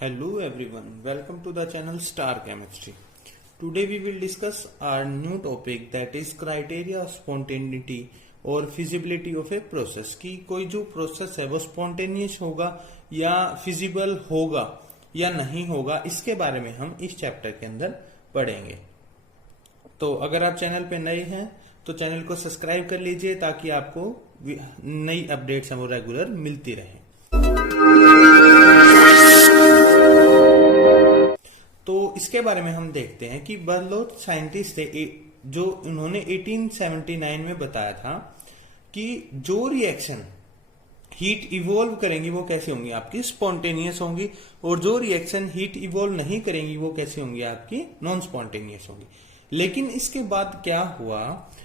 Hello everyone, welcome to the channel Star Chemistry. Today we will discuss our new topic that is criteria of spontaneity और feasibility of a process कि कोई जो process है वो spontaneous होगा या feasible होगा या नहीं होगा, इसके बारे में हम इस चैप्टर के अंदर पढ़ेंगे। तो अगर आप चैनल पे नए हैं तो चैनल को सब्सक्राइब कर लीजिए ताकि आपको नई अपडेट्स हमें रेगुलर मिलती रहे। तो इसके बारे में हम देखते हैं कि बर्नौली साइंटिस्ट थे जो उन्होंने 1879 में बताया था कि जो रिएक्शन हीट इवॉल्व करेंगी वो कैसे होंगी, आपकी स्पॉन्टेनियस होंगी, और जो रिएक्शन हीट इवॉल्व नहीं करेंगी वो कैसे होंगी, आपकी नॉन स्पॉन्टेनियस होंगी। लेकिन इसके बाद क्या हुआ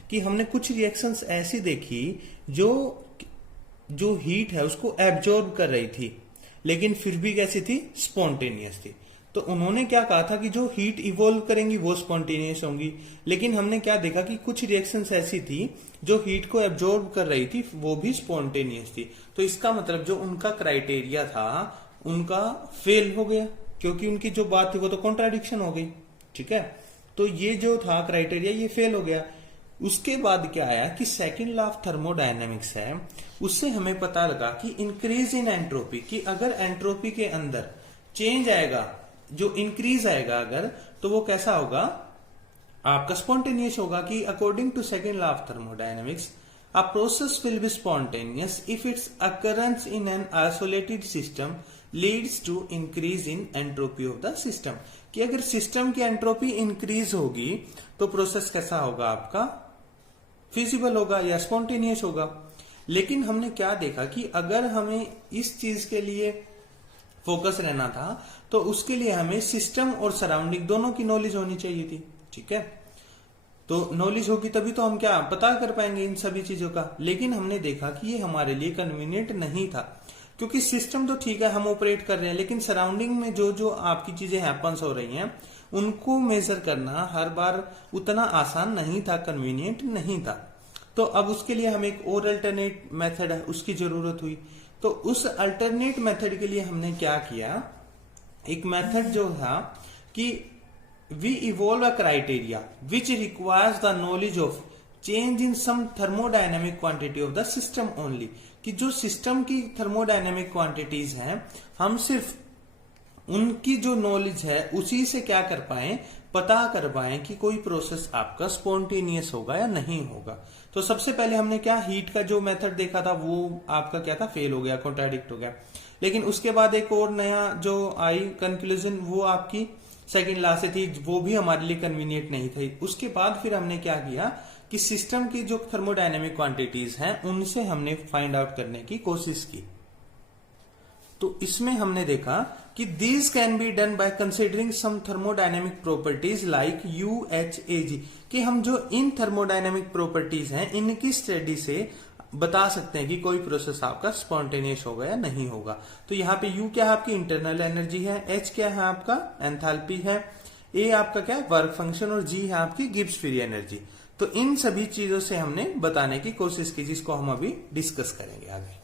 कि हमने कुछ रिएक्शंस ऐसी देखी जो हीट है उसको एब्जॉर्ब कर रही थी लेकिन फिर भी कैसी थी, स्पॉन्टेनियस थी। तो उन्होंने क्या कहा था कि जो हीट इवॉल्व करेंगी वो स्पॉन्टेनियस होंगी, लेकिन हमने क्या देखा कि कुछ रिएक्शंस ऐसी थी जो हीट को एब्जॉर्ब कर रही थी वो भी स्पॉन्टेनियस थी। तो इसका मतलब जो उनका क्राइटेरिया था उनका फेल हो गया, क्योंकि उनकी जो बात थी वो तो कॉन्ट्राडिक्शन हो गई। ठीक है, तो ये जो था क्राइटेरिया ये फेल हो गया। उसके बाद क्या आया कि सेकंड लॉ ऑफ थर्मोडायनेमिक्स है, उससे हमें पता लगा कि इंक्रीज इन एंट्रोपी, कि अगर एंट्रोपी के अंदर चेंज आएगा, जो इंक्रीज आएगा अगर, तो वो कैसा होगा, आपका स्पॉन्टेनियस होगा। कि according to second law of thermodynamics a process will be spontaneous if its occurrence in an isolated system leads to increase in entropy of the system. कि अगर सिस्टम की एंट्रोपी इंक्रीज होगी तो प्रोसेस कैसा होगा, आपका फिजिबल होगा या स्पॉन्टेनियस होगा। लेकिन हमने क्या देखा कि अगर हमें इस चीज के लिए फोकस रहना था तो उसके लिए हमें सिस्टम और सराउंडिंग दोनों की नॉलेज होनी चाहिए थी। ठीक है, तो नॉलेज होगी तभी तो हम क्या पता कर पाएंगे इन सभी चीजों का। लेकिन हमने देखा कि ये हमारे लिए कन्वीनियंट नहीं था, क्योंकि सिस्टम तो ठीक है हम ऑपरेट कर रहे हैं, लेकिन सराउंडिंग में जो जो आपकी चीजें हैपन्स हो रही हैं उनको मेजर करना हर बार उतना आसान नहीं था, कन्वीनियंट नहीं था। तो अब उसके लिए हमें एक और अल्टरनेट मेथड है उसकी जरूरत हुई। तो उस अल्टरनेट मेथड के लिए हमने क्या किया, एक मेथड जो था कि we evolve a criteria which requires the knowledge of change in some thermodynamic quantity of the system only. कि जो सिस्टम की थर्मोडायनेमिक क्वांटिटीज हैं हम सिर्फ उनकी जो नॉलेज है उसी से क्या कर पाए, पता कर पाए कि कोई प्रोसेस आपका स्पॉन्टेनियस होगा या नहीं होगा। तो सबसे पहले हमने क्या, हीट का जो मेथड देखा था वो आपका क्या था, फेल हो गया, कॉन्ट्राडिक्ट हो गया। लेकिन उसके बाद एक और नया जो आई कंक्लूजन वो आपकी सेकंड लॉ से थी, वो भी हमारे लिए कन्वीनियंट नहीं थी। उसके बाद फिर हमने क्या किया कि सिस्टम की जो थर्मोडायनेमिक क्वांटिटीज हैं उनसे हमने फाइंड आउट करने की कोशिश की। तो इसमें हमने देखा कि these can be done by considering some thermodynamic properties like UHAG। कि हम जो इन थर्मोडायनेमिक प्रॉपर्टीज हैं इनकी स्टडी से बता सकते हैं कि कोई प्रोसेस आपका स्पॉन्टेनियस होगा या नहीं होगा। तो यहाँ पे U क्या है, आपकी इंटरनल एनर्जी है, H क्या है, आपका एंथैल्पी है, A आपका क्या है, वर्क फंक्शन, और G है आपकी गिब्स फ्री एनर्जी। तो इन सभी चीजों से हमने बताने की कोशिश की, जिसको हम अभी डिस्कस करेंगे आगे।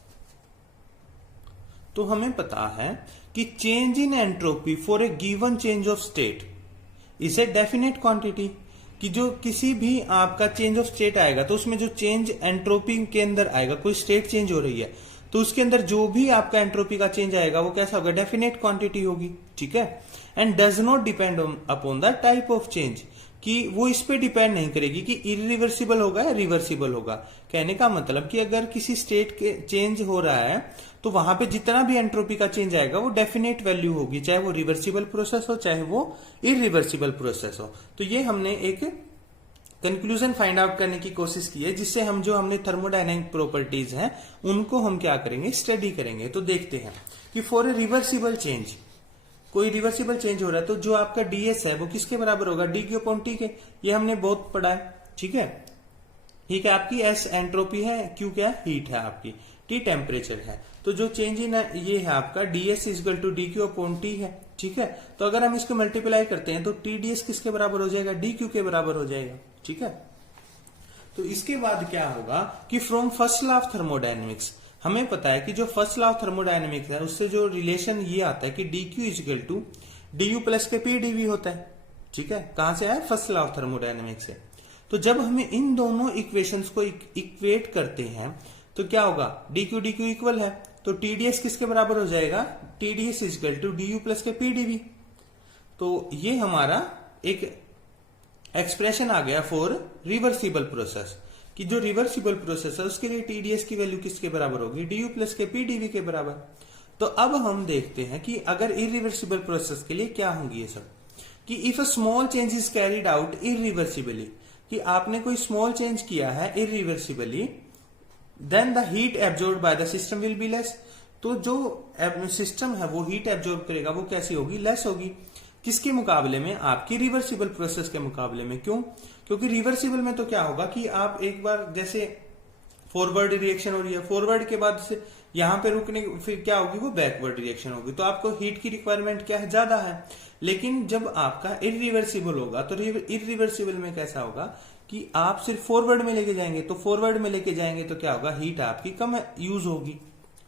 तो हमें पता है कि change in entropy for a given change of state is a definite quantity. कि जो किसी भी आपका चेंज ऑफ स्टेट आएगा तो उसमें जो चेंज एंट्रोपी के अंदर आएगा, कोई स्टेट चेंज हो रही है तो उसके अंदर जो भी आपका एंट्रोपी का चेंज आएगा वो कैसा होगा, डेफिनेट क्वांटिटी होगी। ठीक है, and does not depend upon the type of change. कि वो इस पे डिपेंड नहीं करेगी कि इरिवर्सिबल होगा या रिवर्सिबल होगा। कहने का मतलब कि अगर किसी स्टेट के चेंज हो रहा है तो वहां पे जितना भी एंट्रोपी का चेंज आएगा वो डेफिनेट वैल्यू होगी, चाहे वो रिवर्सिबल प्रोसेस हो चाहे वो इरिवर्सिबल प्रोसेस हो। तो ये हमने एक कंक्लूजन फाइंड आउट करने की कोशिश की है, जिससे हम जो हमने थर्मोडायनेमिक प्रॉपर्टीज हैं उनको हम क्या करेंगे, स्टडी करेंगे। तो देखते हैं कि फॉर ए रिवर्सिबल चेंज, कोई रिवर्सिबल चेंज हो रहा है तो जो आपका ds है वो किसके बराबर होगा, dQ/T के। ये हमने बहुत पढ़ा है। ठीक है, ठीक है, आपकी S एंट्रोपी है, Q क्या है, हीट है आपकी, T टेम्परेचर है। तो जो चेंज इन ये है आपका ds = dQ/T है। ठीक है, तो अगर हम इसको मल्टीप्लाई करते हैं तो TdS किसके बराबर हो जाएगा, dQ के बराबर हो जाएगा। ठीक है, तो इसके बाद क्या होगा कि from first law of thermodynamics हमें पता है कि जो फर्स्ट लॉ ऑफ थर्मोडायनेमिक्स है उससे जो रिलेशन ये आता है कि d q equal to d u plus के पी डी वी होता है। ठीक है, कहां से आया? फर्स्ट लॉ ऑफ थर्मोडायनेमिक्स से। तो जब हमें इन दोनों इक्वेशंस को इक्वेट करते हैं तो क्या होगा? डी क्यू इक्वल है तो टीडीएस किसके बराबर हो जाएगा? TDS equal to d u plus के पीडीवी। तो ये हमारा एक एक्सप्रेशन आ गया फॉर रिवर्सिबल प्रोसेस, कि जो रिवर्सिबल प्रोसेस है उसके लिए टीडीएस की वैल्यू किसके बराबर होगी? डी यू प्लस के पीडीवी के बराबर। तो अब हम देखते हैं कि अगर इरिवर्सिबल प्रोसेस के लिए क्या होंगी ये सब, कि if a small change is carried out irreversibly, कि आपने कोई स्मॉल चेंज किया है irreversibly, then the heat absorb by the system will be less. तो जो सिस्टम है वो हीट एब्जॉर्ब करेगा वो कैसी होगी? लेस होगी। किसके मुकाबले में? आपकी रिवर्सिबल प्रोसेस के मुकाबले में। क्यों? क्योंकि रिवर्सिबल में तो क्या होगा कि आप एक बार जैसे फॉरवर्ड रिएक्शन हो रही है, फॉरवर्ड के बाद से यहां पे रुकने फिर क्या होगी? वो बैकवर्ड रिएक्शन होगी, तो आपको हीट की रिक्वायरमेंट क्या है? ज्यादा है। लेकिन जब आपका इरिवर्सिबल होगा तो इरिवर्सिबल में कैसा होगा कि आप सिर्फ फॉरवर्ड में लेके जाएंगे, तो फॉरवर्ड में लेके जाएंगे तो क्या होगा? हीट आपकी कम यूज होगी।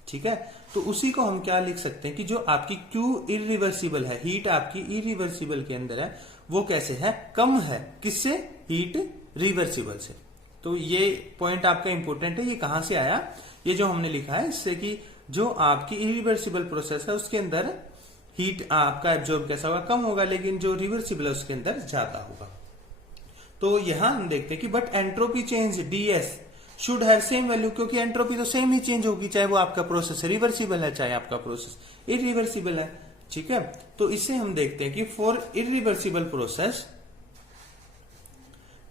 ठीक है, तो उसी को हम क्या लिख सकते हैं कि जो आपकी क्यू इरिवर्सिबल है, हीट आपकी इरिवर्सिबल के अंदर है, वो कैसे है? कम है। किससे? हीट रिवर्सिबल से। तो ये पॉइंट आपका इंपॉर्टेंट है। ये कहां से आया? ये जो हमने लिखा है इससे कि जो आपकी इरिवर्सिबल प्रोसेस है उसके अंदर हीट आपका एब्जॉर्ब कैसा होगा? कम होगा, लेकिन जो रिवर्सिबल है उसके अंदर ज्यादा होगा। तो यहां हम देखते हैं कि but entropy change DS should have same value, क्योंकि एंट्रोपी तो सेम ही चेंज होगी, चाहे वो आपका प्रोसेस रिवर्सिबल है चाहे आपका प्रोसेस इरिवर्सिबल है। ठीक है, तो इससे हम देखते हैं कि for irreversible process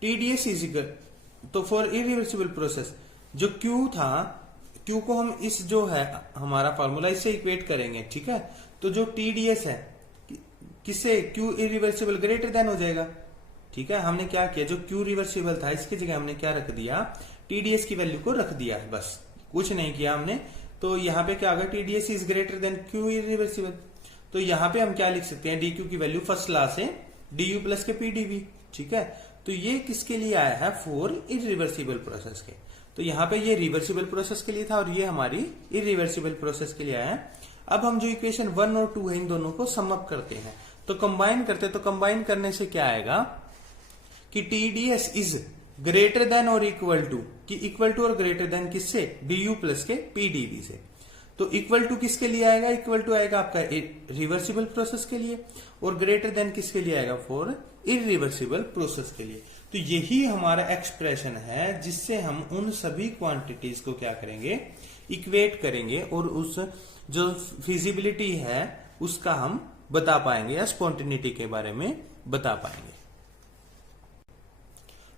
TDS is equal, तो फॉर इरिवर्सिबल प्रोसेस जो क्यू था, क्यू को हम इस जो है हमारा फॉर्मूला इससे इक्वेट करेंगे। ठीक है, तो जो टीडीएस है किससे? क्यू इरिवर्सिबल ग्रेटर देन हो जाएगा। ठीक है, हमने क्या किया? जो क्यू रिवर्सिबल था इसकी जगह हमने क्या रख दिया? टीडीएस की वैल्यू को रख दिया है, बस कुछ नहीं किया हमने। तो यहाँ पे क्या होगा? TDS is greater then Q irreversible. तो यहाँ पे हम क्या लिख सकते हैं? डी क्यू की वैल्यू फर्स्ट लॉ से डी यू प्लस के पीडीवी। ठीक है, तो ये किसके लिए आया है? फॉर इरिवर्सिबल प्रोसेस के। तो यहाँ पे ये रिवर्सिबल प्रोसेस के लिए था और ये हमारी इरिवर्सिबल प्रोसेस के लिए आया है। अब हम जो इक्वेशन 1 और 2 है इन दोनों को सम अप करते हैं, तो कंबाइन करते हैं। तो कंबाइन करने से क्या आएगा कि टीडीएस इज ग्रेटर देन और इक्वल टू, कि इक्वल टू और ग्रेटर देन किससे? डी यू प्लस के पीडीवी से। तो इक्वल टू किसके लिए आएगा? इक्वल टू आएगा आपका रिवर्सिबल प्रोसेस के लिए, और ग्रेटर देन किसके लिए आएगा? फॉर इरिवर्सिबल प्रोसेस के लिए। तो यही हमारा एक्सप्रेशन है जिससे हम उन सभी क्वांटिटीज को क्या करेंगे? इक्वेट करेंगे और उस जो फिजिबिलिटी है उसका हम बता पाएंगे या स्पॉन्टेनिटी के बारे में बता पाएंगे।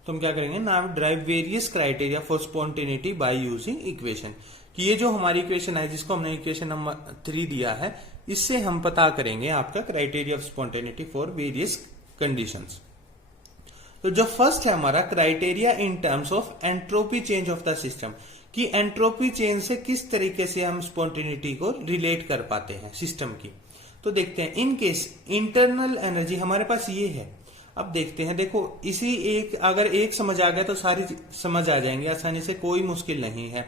तो हम क्या करेंगे? Now drive various criteria for spontaneity by using equation, कि ये जो हमारी इक्वेशन है जिसको हमने इक्वेशन नंबर 3 दिया है, इससे हम पता करेंगे आपका criteria of spontaneity for various conditions. तो जो फर्स्ट है हमारा criteria in terms of entropy change of the system, कि एंट्रोपी चेंज से किस तरीके से हम स्पॉन्टेनिटी को रिलेट कर पाते हैं सिस्टम की। तो देखते हैं, इन केस इंटरनल एनर्जी हमारे पास ये है। अब देखते हैं, देखो इसी एक अगर एक समझ आ गया तो सारी समझ आ जाएंगे आसानी से, कोई मुश्किल नहीं है।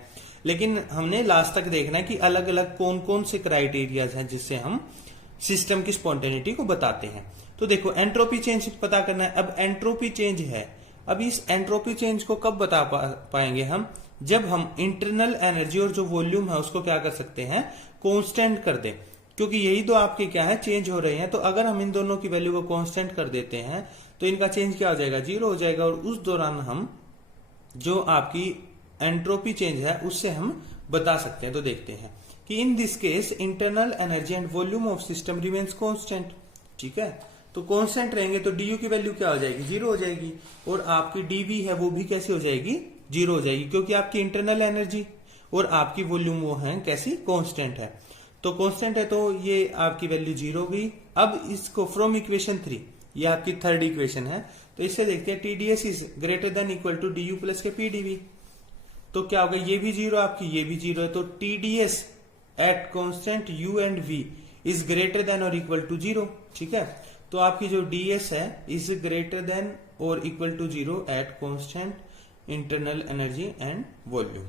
लेकिन हमने लास्ट तक देखना है कि अलग अलग कौन कौन से क्राइटेरियाज हैं जिससे हम सिस्टम की स्पॉन्टेनिटी को बताते हैं। तो देखो एंट्रोपी चेंज पता करना है। अब एंट्रोपी चेंज है, अब इस एंट्रोपी चेंज को कब बता पाएंगे हम? जब हम इंटरनल एनर्जी और जो वॉल्यूम है उसको क्या कर सकते हैं? कांस्टेंट कर दें, क्योंकि यही तो आपके क्या है? चेंज हो रहे हैं। तो अगर हम इन दोनों की वैल्यू को कांस्टेंट कर देते हैं तो इनका चेंज क्या हो जाएगा? 0 हो जाएगा। और उस दौरान हम जो आपकी एंट्रोपी चेंज है उससे हम बता सकते हैं। तो देखते हैं कि in this case internal energy and volume of system remains constant. ठीक है, तो कांस्टेंट रहेंगे तो डी यू की वैल्यू क्या हो जाएगी? 0 हो जाएगी। और आपकी डीवी है वो भी कैसे हो जाएगी? 0 हो जाएगी, क्योंकि आपकी इंटरनल एनर्जी और आपकी वॉल्यूम वो है कैसी? कांस्टेंट है। तो कांस्टेंट है तो ये आपकी वैल्यू 0 हो गई। अब इसको फ्रॉम इक्वेशन 3, ये आपकी थर्ड इक्वेशन है, तो इससे देखते हैं TDS is greater than equal to d u plus के पीडीवी। तो क्या होगा? ये भी 0 आपकी, ये भी 0 है। तो TDS at constant U and V is greater than और इक्वल टू 0। ठीक है, तो आपकी जो डीएस है इज ग्रेटर देन और equal to 0 at constant internal energy and volume.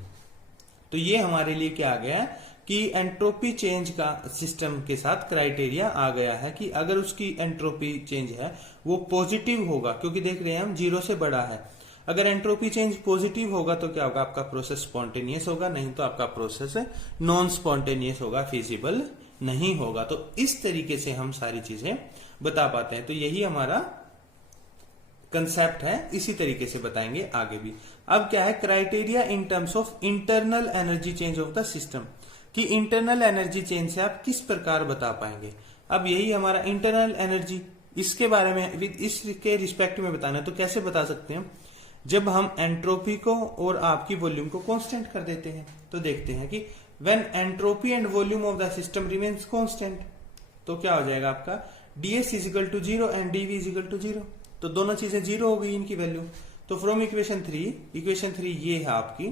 तो तो ये हमारे लिए क्या आ गया है कि एंट्रोपी चेंज का सिस्टम के साथ क्राइटेरिया आ गया है कि अगर उसकी एंट्रोपी चेंज है वो पॉजिटिव होगा, क्योंकि देख रहे हैं हम 0 से बड़ा है। अगर एंट्रोपी चेंज पॉजिटिव होगा तो क्या होगा, आपका प्रोसेस स्पॉन्टेनियस होगा, नहीं तो आपका प्रोसेस नॉन स्पॉन्टेनियस होगा, फिजिबल नहीं होगा। तो इस तरीके से हम सारी चीजें बता पाते हैं। तो यही हमारा कंसेप्ट है, इसी तरीके से बताएंगे आगे भी। अब क्या है, criteria in terms of internal energy change of the system, कि इंटरनल एनर्जी चेंज से आप किस प्रकार बता पाएंगे। अब यही हमारा इंटरनल एनर्जी, इसके बारे में इसके रिस्पेक्ट में बताना है। तो कैसे बता सकते हैं, जब हम एंट्रोपी को और आपकी वॉल्यूम को कांस्टेंट कर देते हैं। तो देखते हैं कि when entropy and volume of the system remains constant, तो क्या हो जाएगा आपका ds is equal to 0 and dv is equal to 0। तो दोनों चीजें 0 हो गई इनकी वैल्यू। तो फ्रॉम इक्वेशन 3 ये है आपकी,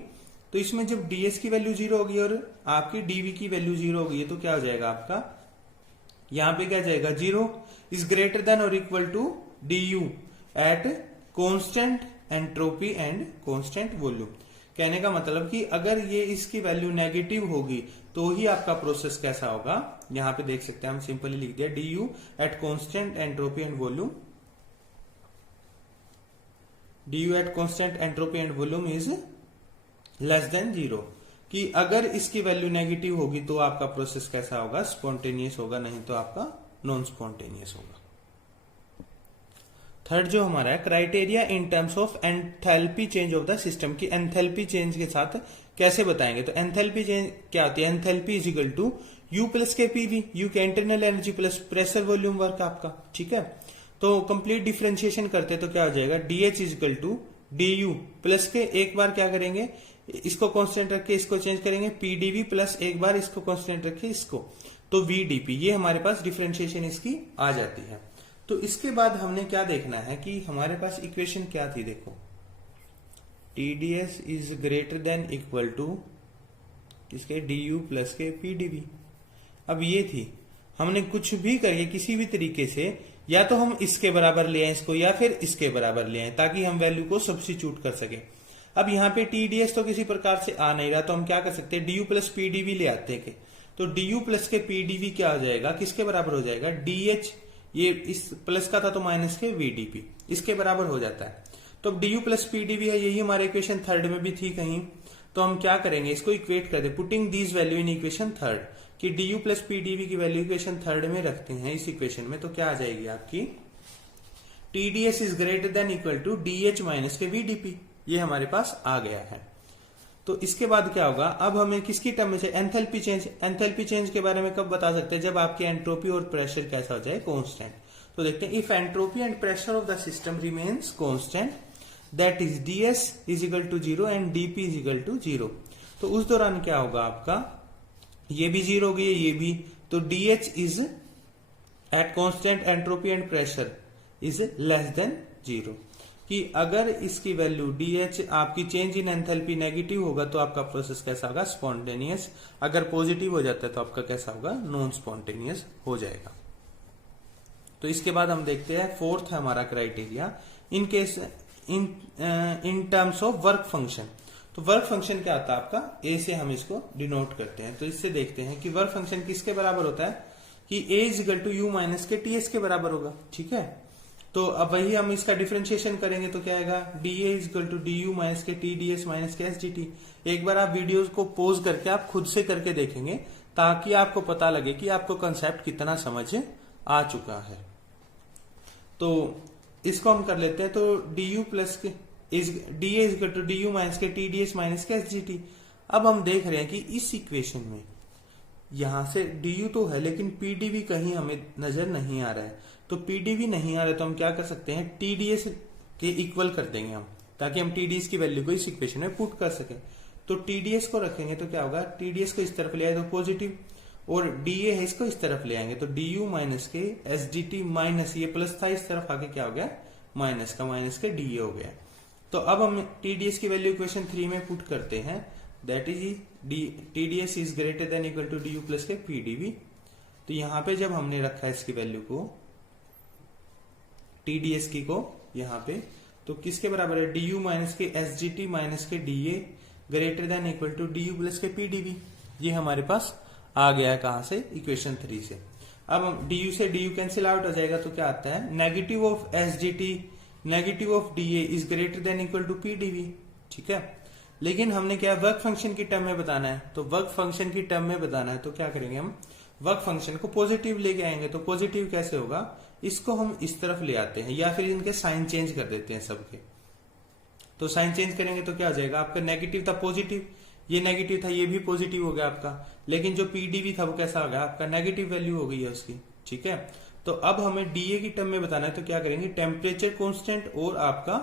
तो इसमें जब ds की वैल्यू 0 होगी और आपकी dv की वैल्यू 0 हो गई, तो क्या हो जाएगा आपका, यहां पे क्या जाएगा, 0 इज ग्रेटर देन और equal to du at constant entropy and constant volume. कहने का मतलब कि अगर ये इसकी वैल्यू नेगेटिव होगी तो ही आपका प्रोसेस कैसा होगा। यहां पे देख सकते हैं, हम सिंपली लिख दिया du at constant entropy and volume, du at constant entropy and volume is less than 0, कि अगर इसकी वैल्यू नेगेटिव होगी तो आपका प्रोसेस कैसा होगा, स्पॉन्टेनियस होगा, नहीं तो आपका नॉन स्पॉन्टेनियस होगा। थर्ड जो हमारा है, criteria in terms of enthalpy change of the system, की एंथैल्पी चेंज के साथ कैसे बताएंगे। तो एंथैल्पी चेंज क्या होती है, enthalpy is equal to U plus के PV, U के internal energy plus pressure volume work आपका, ठीक है। तो कंप्लीट डिफरेंशिएशन करते तो क्या हो जाएगा, DH is equal to DU plus के एक बार क्या करेंगे, इसको कांस्टेंट रख के इसको चेंज करेंगे, PdV प्लस एक बार इसको कांस्टेंट रख के इसको, तो VdP। ये हमारे पास डिफरेंशिएशन इसकी आ जाती है। तो इसके बाद हमने क्या देखना है कि हमारे पास इक्वेशन क्या थी, देखो TdS is greater than equal to किसके, DU प्लस के PdV। अब ये थी, हमने कुछ भी करिए किसी भी तरीके से, या तो हम इसके बराबर ले आए इसको या फिर इसके बराबर ले आए, ताकि हम वैल्यू को सब्स्टिट्यूट कर सके। अब यहाँ पे TdS तो किसी प्रकार से आ नहीं रहा, तो हम क्या कर सकते हैं, DU प्लस PdV ले आते हैं। तो DU प्लस के PdV क्या हो जाएगा, किसके बराबर हो जाएगा, DH, ये इस प्लस का था तो माइनस के VdP, इसके बराबर हो जाता है। तो अब DU प्लस PdV है, यही हमारे इक्वेशन थर्ड में भी थी कहीं। तो हम क्या करेंगे, इसको इक्वेट कर दे, putting these value in equation third, कि DU प्लस PdV की वैल्यू इक्वेशन थर्ड में रखते हैं इस इक्वेशन में। तो क्या आ जाएगी आपकी, TdS is greater than equal to DH minus के VdP। ये हमारे पास आ गया है। तो इसके बाद क्या होगा, अब हमें किसकी टर्म में से, एंथैल्पी चेंज। एंथैल्पी चेंज के बारे में कब बता सकते हैं, जब आपकी एंट्रोपी और प्रेशर कैसा हो जाए, कांस्टेंट। तो देखते हैं, if entropy and pressure of the system remains constant, that is DS is equal to 0 and DP is equal to 0। तो उस दौरान क्या होगा आपका, ये भी 0 हो गई है, ये भी, तो DH is eight constant entropy and pressure is less than 0, कि अगर इसकी वैल्यू DH आपकी चेंज इन एंथैल्पी नेगेटिव होगा तो आपका प्रोसेस कैसा होगा, स्पॉन्टेनियस। अगर पॉजिटिव हो जाता है तो आपका कैसा होगा, नॉन स्पॉन्टेनियस हो जाएगा। तो इसके बाद हम देखते हैं, फोर्थ है हमारा criteria in case in terms of work function. तो वर्क फंक्शन क्या होता है आपका, A से हम इसको डिनोट करते हैं। तो इससे देखते हैं कि वर्क फंक्शन किसके बराबर होता है, कि A is equal to U minus के TS के बराबर होगा, ठीक है। तो अब वही हम इसका डिफरेंशिएशन करेंगे तो क्या आएगा, DA is equal to DU minus के TdS माइनस के SDT। एक बार आप वीडियोस को पोज करके आप खुद से करके देखेंगे, ताकि आपको पता लगे कि आपको कंसेप्ट कितना समझ आ चुका है। तो इसको हम कर लेते हैं। तो DU प्लस के DA is equal to DU minus के TdS माइनस के SDT। अब हम देख रहे हैं कि इस इक्वेशन में यहां से DU तो है, लेकिन PdV कहीं हमें नजर नहीं आ रहा है। तो PdV नहीं आ रहा है, तो हम क्या कर सकते हैं, TdS के इक्वल कर देंगे हम, ताकि हम TdS की वैल्यू को इस इक्वेशन में पुट कर सके। तो TdS को रखेंगे तो क्या होगा, TdS को इस तरफ ले आए तो पॉजिटिव, और DA है इसको इस तरफ ले आएंगे तो DU माइनस के SDT माइनस, ये प्लस था इस तरफ आके क्या हो गया, माइनस का माइनस के DA हो गया। तो अब हम TdS की वैल्यू इक्वेशन 3 में पुट करते हैं, that is TdS is greater than equal to DU plus के PdV। तो यहां पे जब हमने रखा है इसकी वैल्यू को, TdS की को यहां पे, तो किसके बराबर है, DU माइनस के SDT माइनस के DA greater than equal to d u plus के पी डीवी। ये हमारे पास आ गया है कहां से, इक्वेशन 3 से। अब हम डी यू से डी यू कैंसिल आउट हो जाएगा तो क्या आता है, negative of s d t negative of d a is greater than equal to p DV. ठीक है, लेकिन हमने क्या वर्क फंक्शन की टर्म में बताना है, तो वर्क फंक्शन की टर्म में बताना है तो क्या करेंगे, हम वर्क फंक्शन को पॉजिटिव लेके आएंगे। तो पॉजिटिव कैसे होगा, इसको हम इस तरफ ले आते हैं या फिर इनके साइन चेंज कर देते हैं सबके। तो साइन चेंज करेंगे तो क्या हो जाएगा, आपका नेगेटिव था पॉजिटिव, ये नेगेटिव था ये भी पॉजिटिव हो गया आपका, लेकिन जो पीडीवी था वो कैसा हो गया आपका, नेगेटिव वैल्यू हो गई है उसकी। ठीक है, तो अब हमें डीए की टर्म में बताना है तो क्या करेंगे, टेम्परेचर कांस्टेंट और आपका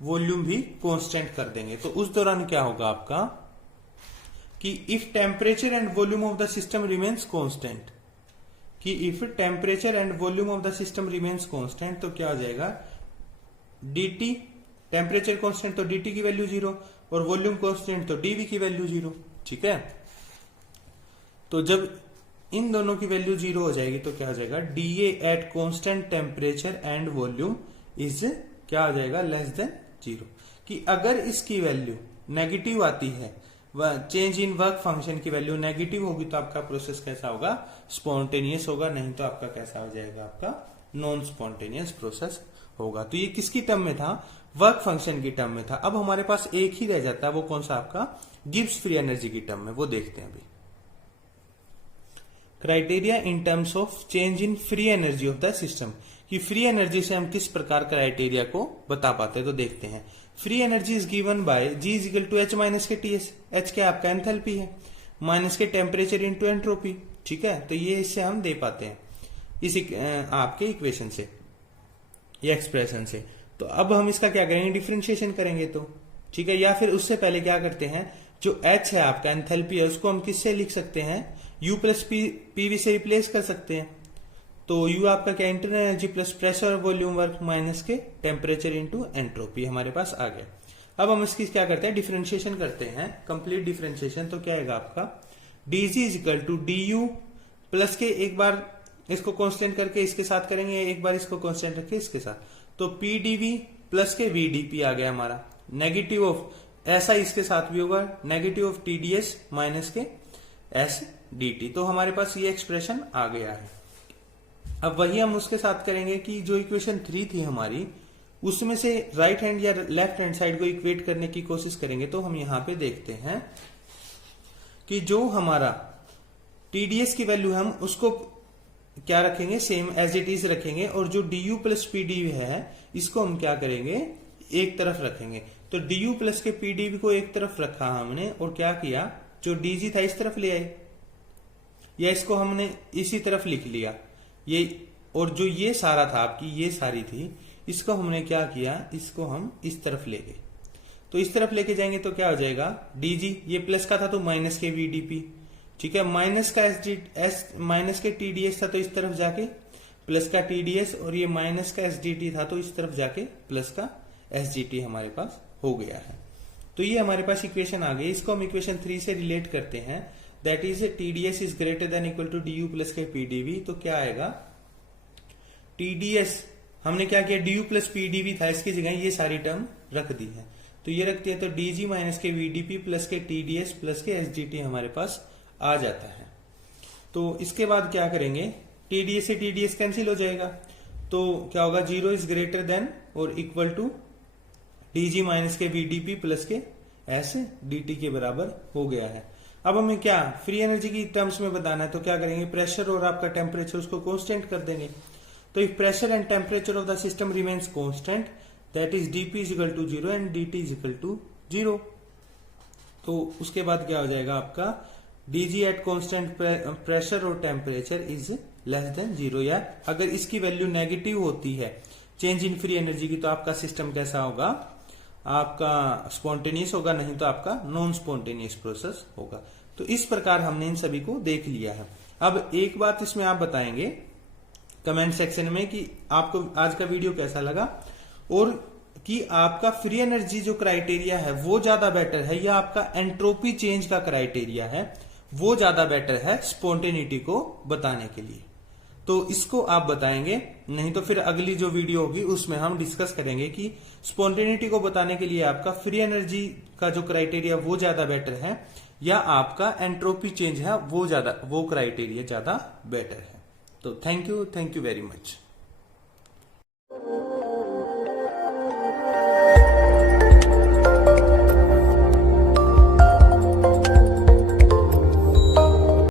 वॉल्यूम भी कांस्टेंट कर देंगे। तो उस दौरान क्या होगा आपका कि if temperature and volume of the system remains constant, कि if temperature and volume of the system remains constant तो क्या हो जाएगा, dt, टेम्परेचर कांस्टेंट तो dt की वैल्यू 0 और वॉल्यूम कांस्टेंट तो dv की वैल्यू 0। ठीक है, तो जब इन दोनों की वैल्यू 0 हो जाएगी तो क्या हो जाएगा, dA at constant temperature and volume is क्या हो जाएगा, लेस देन 0। कि अगर इसकी वैल्यू नेगेटिव आती है, चेंज इन वर्क फंक्शन की वैल्यू नेगेटिव होगी तो आपका प्रोसेस कैसा होगा, स्पॉन्टेनियस होगा, नहीं तो आपका कैसा हो जाएगा, आपका नॉन स्पॉन्टेनियस प्रोसेस होगा। तो ये किसकी टर्म में था, वर्क फंक्शन की टर्म में था। अब हमारे पास एक ही रह जाता है, वो कौन सा आपका, गिब्स फ्री एनर्जी की टर्म में, वो देखते हैं अभी। Criteria in terms of change in free energy of the system, कि फ्री एनर्जी से हम किस प्रकार क्राइटेरिया को बता पाते हैं, तो देखते हैं। Free energy is given by g is equal to h minus के टी एस, एच क्या आपका एंथैल्पी है, माइनस के टेम्परेचर इंटू एंट्रोपी। ठीक है, तो ये इससे हम दे पाते हैं इस आपके इक्वेशन से, ये एक्सप्रेशन से। तो अब हम इसका क्या करेंगे, डिफरेंशिएशन करेंगे तो। ठीक है, या फिर उससे पहले क्या करते हैं, जो एच है आपका एंथैल्पी है उसको हम किससे लिख सकते हैं, यू प्लस पीवी से रिप्लेस कर सकते हैं। तो यू आपका क्या, internal energy plus pressure volume work minus के टेम्परेचर इंटू एंट्रोपी हमारे पास आ गया। अब हम इसकी क्या करते हैं, डिफरेंशिएशन करते हैं, कंप्लीट डिफरेंशिएशन। तो क्या आएगा आपका, DG is equal to d u plus के, एक बार इसको कांस्टेंट करके इसके साथ करेंगे, एक बार इसको कांस्टेंट रखे इसके साथ, तो पीडीवी प्लस के वीडीपी आ गया हमारा, नेगेटिव ऑफ ऐसा इसके साथ भी होगा, नेगेटिव ऑफ टीडीएस माइनस के एस dt। तो हमारे पास ये एक्सप्रेशन आ गया है। अब वही हम उसके साथ करेंगे कि जो इक्वेशन 3 थी हमारी, उसमें से राइट हैंड या लेफ्ट हैंड साइड को इक्वेट करने की कोशिश करेंगे। तो हम यहां पे देखते हैं कि जो हमारा टीडीएस की वैल्यू है हम उसको क्या रखेंगे, सेम एज इट इज रखेंगे, और जो डी यू प्लस पीडीवी है इसको हम क्या करेंगे, एक तरफ रखेंगे। तो डी यू प्लस के पीडीवी को एक तरफ रखा हमने, और क्या किया, जो डीजी था इस तरफ ले आए, या इसको हमने इसी तरफ लिख लिया ये, और जो ये सारा था आपकी, ये सारी थी, इसको हमने क्या किया, इसको हम इस तरफ ले गए। तो इस तरफ लेके जाएंगे तो क्या हो जाएगा, डीजी, ये प्लस का था तो माइनस के वीडीपी। ठीक है, माइनस का एस माइनस के टीडीएस था तो इस तरफ जाके प्लस का टीडीएस, और ये माइनस का एसडीटी था तो इस तरफ जाके प्लस का एसडीटी हमारे पास हो गया है। तो ये हमारे पास इक्वेशन आ गई। इसको हम इक्वेशन 3 से रिलेट करते हैं, that is TDS is greater than equal to d u plus के पीडीवी। तो क्या आएगा, टीडीएस हमने क्या किया, डी यू प्लस पीडीवी था, इसकी जगह ये सारी टर्म रख दी है, तो ये रखते हैं, तो डीजी माइनस के वीडीपी प्लस के टीडीएस प्लस के एसडीटी हमारे पास आ जाता है। तो इसके बाद क्या करेंगे, टीडीएस से टीडीएस कैंसिल हो जाएगा, तो क्या होगा, 0 इज ग्रेटर देन और इक्वल टू डीजी माइनस के वीडीपी प्लस के एस डीटी के बराबर हो गया है। अब हमें क्या फ्री एनर्जी की टर्म्स में बताना है, तो क्या करेंगे, प्रेशर और आपका टेम्परेचर उसको कांस्टेंट कर देंगे। तो if pressure and temperature of the system remains constant, that is DP is equal to 0 and DT is equal to 0। तो उसके बाद क्या हो जाएगा आपका, डीजी एट कांस्टेंट प्रेशर और टेम्परेचर इज लेस देन 0, या अगर इसकी वैल्यू नेगेटिव होती है चेंज इन फ्री एनर्जी की, तो आपका सिस्टम कैसा होगा, आपका स्पॉन्टेनियस होगा, नहीं तो आपका नॉन स्पॉन्टेनियस प्रोसेस होगा। तो इस प्रकार हमने इन सभी को देख लिया है। अब एक बात इसमें आप बताएंगे कमेंट सेक्शन में कि आपको आज का वीडियो कैसा लगा, और कि आपका फ्री एनर्जी जो क्राइटेरिया है वो ज्यादा बेटर है, या आपका एंट्रोपी चेंज का क्राइटेरिया है वो ज्यादा बेटर है स्पॉन्टेनिटी को बताने के लिए। तो इसको आप बताएंगे, नहीं तो फिर अगली जो वीडियो होगी उसमें हम डिस्कस करेंगे कि स्पॉन्टेनिटी को बताने के लिए आपका फ्री एनर्जी का जो क्राइटेरिया वो ज्यादा बेटर है, या आपका एंट्रोपी चेंज है वो क्राइटेरिया ज्यादा बेटर है। तो थैंक यू वेरी मच।